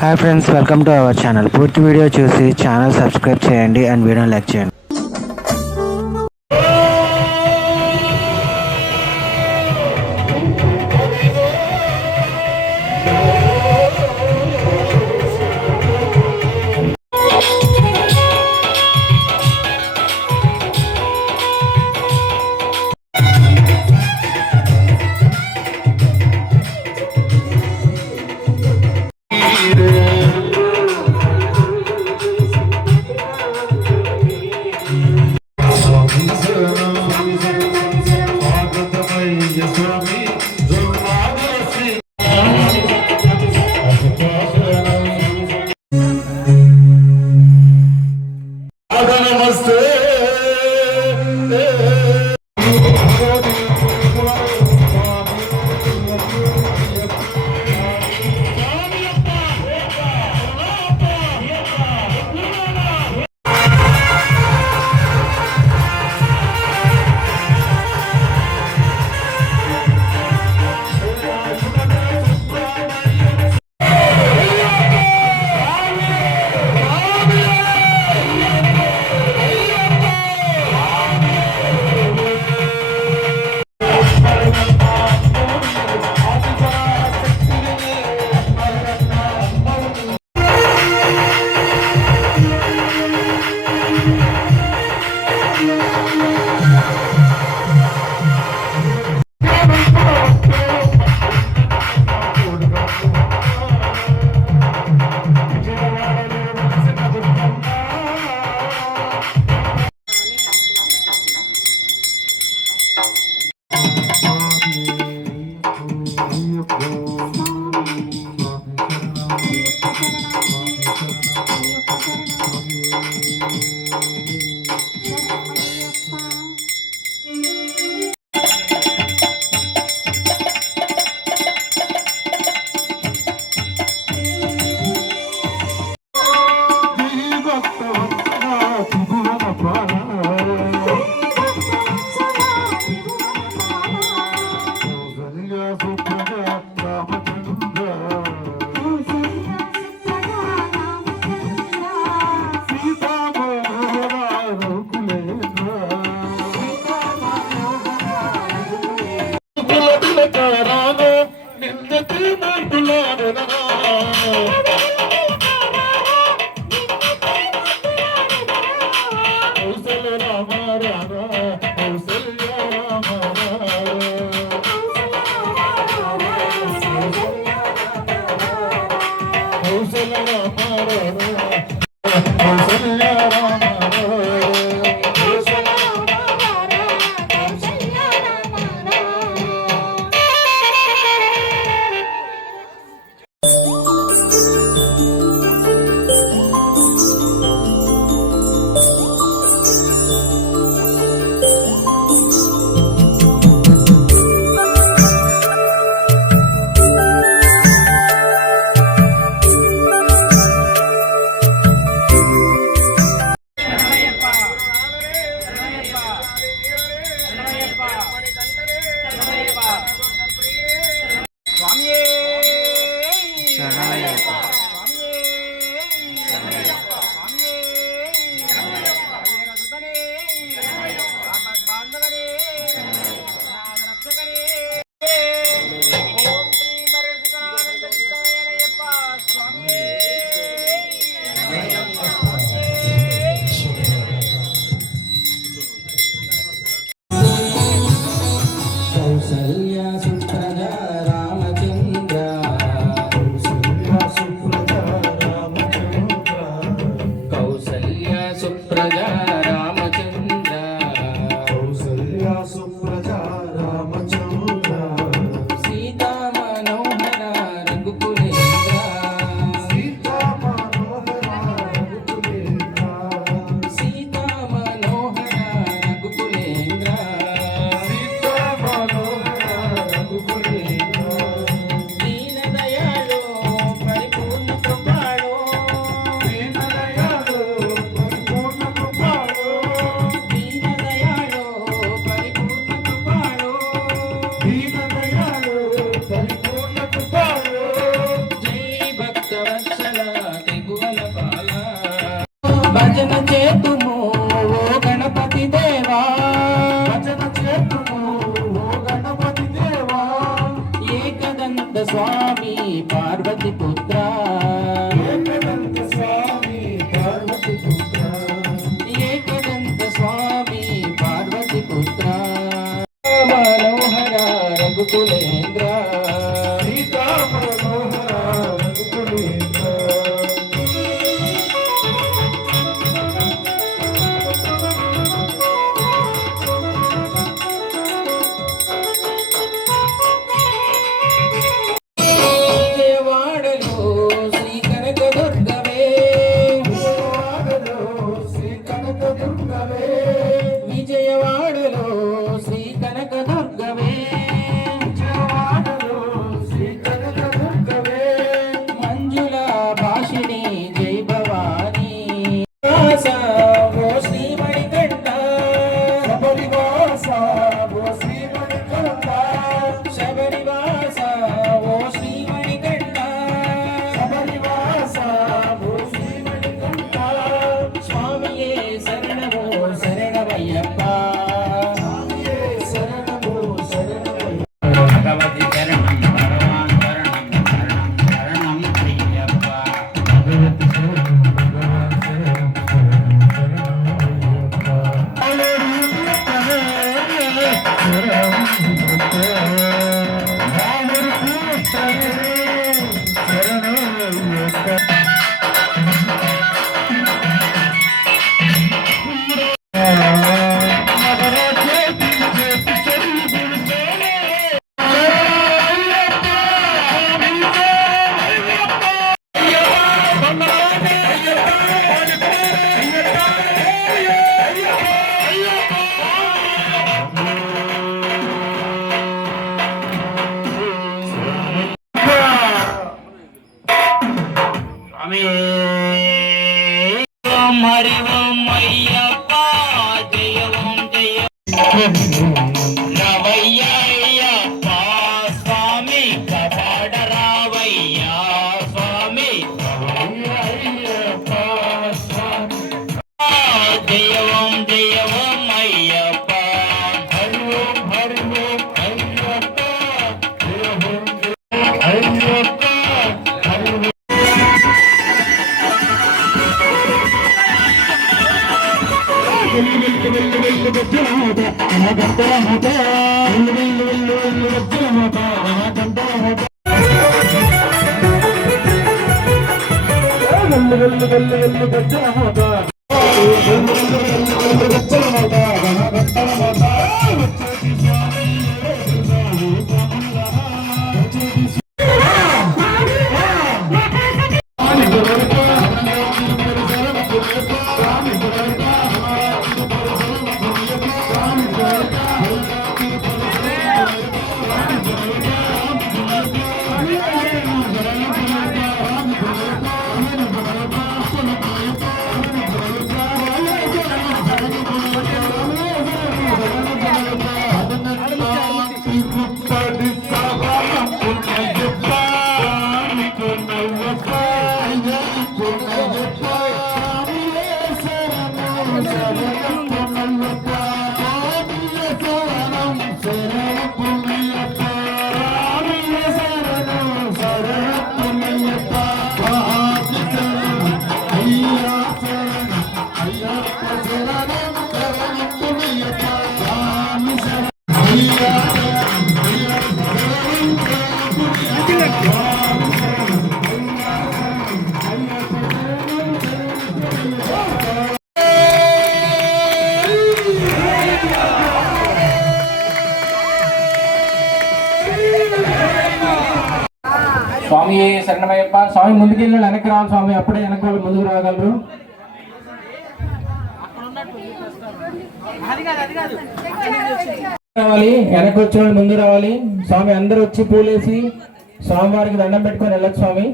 Hi friends, welcome to our channel. పూర్తి video చూసి channel subscribe చేయండి అండ్ వీడియోని లైక్ చేయండి. లక్షల తెగువల పాల భజన చేతుము ఓ గణపతి దేవా భజన చేతుము ఓ గణపతి దేవా ఏకదంత స్వామి పార్వతి పుత్ర ఏకదంత స్వామి పార్వతి పుత్ర ఏకదంత స్వామి పార్వతి పుత్ర మనోహర రఘుకులేంద్ర సీతా మనోహర రఘుకులేంద్ర విజయవాడలో శ్రీ కనకదుర్గవే విజయవాడలో శ్రీ కనకదుర్గవే విజయవాడలో శ్రీ కనకదుర్గవే విజయవాడలో శ్రీ కనకదుర్గవే మంజుల భాషిణి జై భవానీ వాస ఓ శ్రీమణికంఠ శబరివాస ఓ శ్రీమణికంఠ శబరివాస ఓ శ్రీమణికంఠ శబరివాస ఓ శ్రీమణికంఠ స్వామియే శరణమో శరణమయ్యప్ప స్వామియే శరణమో శరణమయ్యప్ప భగవతి శరణం భగవాన్ శరణం శరణం శరణం అయ్యప్ప భగవతి శరణం భగవాన్ శరణం హరి ఓం అయ్యప్ప జయ ఓం జయ రవయ్య అయ్యప్ప స్వామి కపాడ రావయ్య స్వామి అయ్యప్ప స్వామి జయ ఓం అయ్యప్ప హరి ఓం అయ్యప్ప జయ ఓం అయ్యప్ప స్వామి శరణమయ్యప్ప. స్వామి ముందుకెళ్ళి వెనక్కి రావాలి స్వామి, అప్పుడే వెనక వాళ్ళు ముందుకు రాగలరు. రావాలి వెనక్కి వచ్చే వాళ్ళు ముందు రావాలి. స్వామి అందరూ వచ్చి పూలేసి స్వామివారికి దండం పెట్టుకొని వెళ్ళచ్చు స్వామి.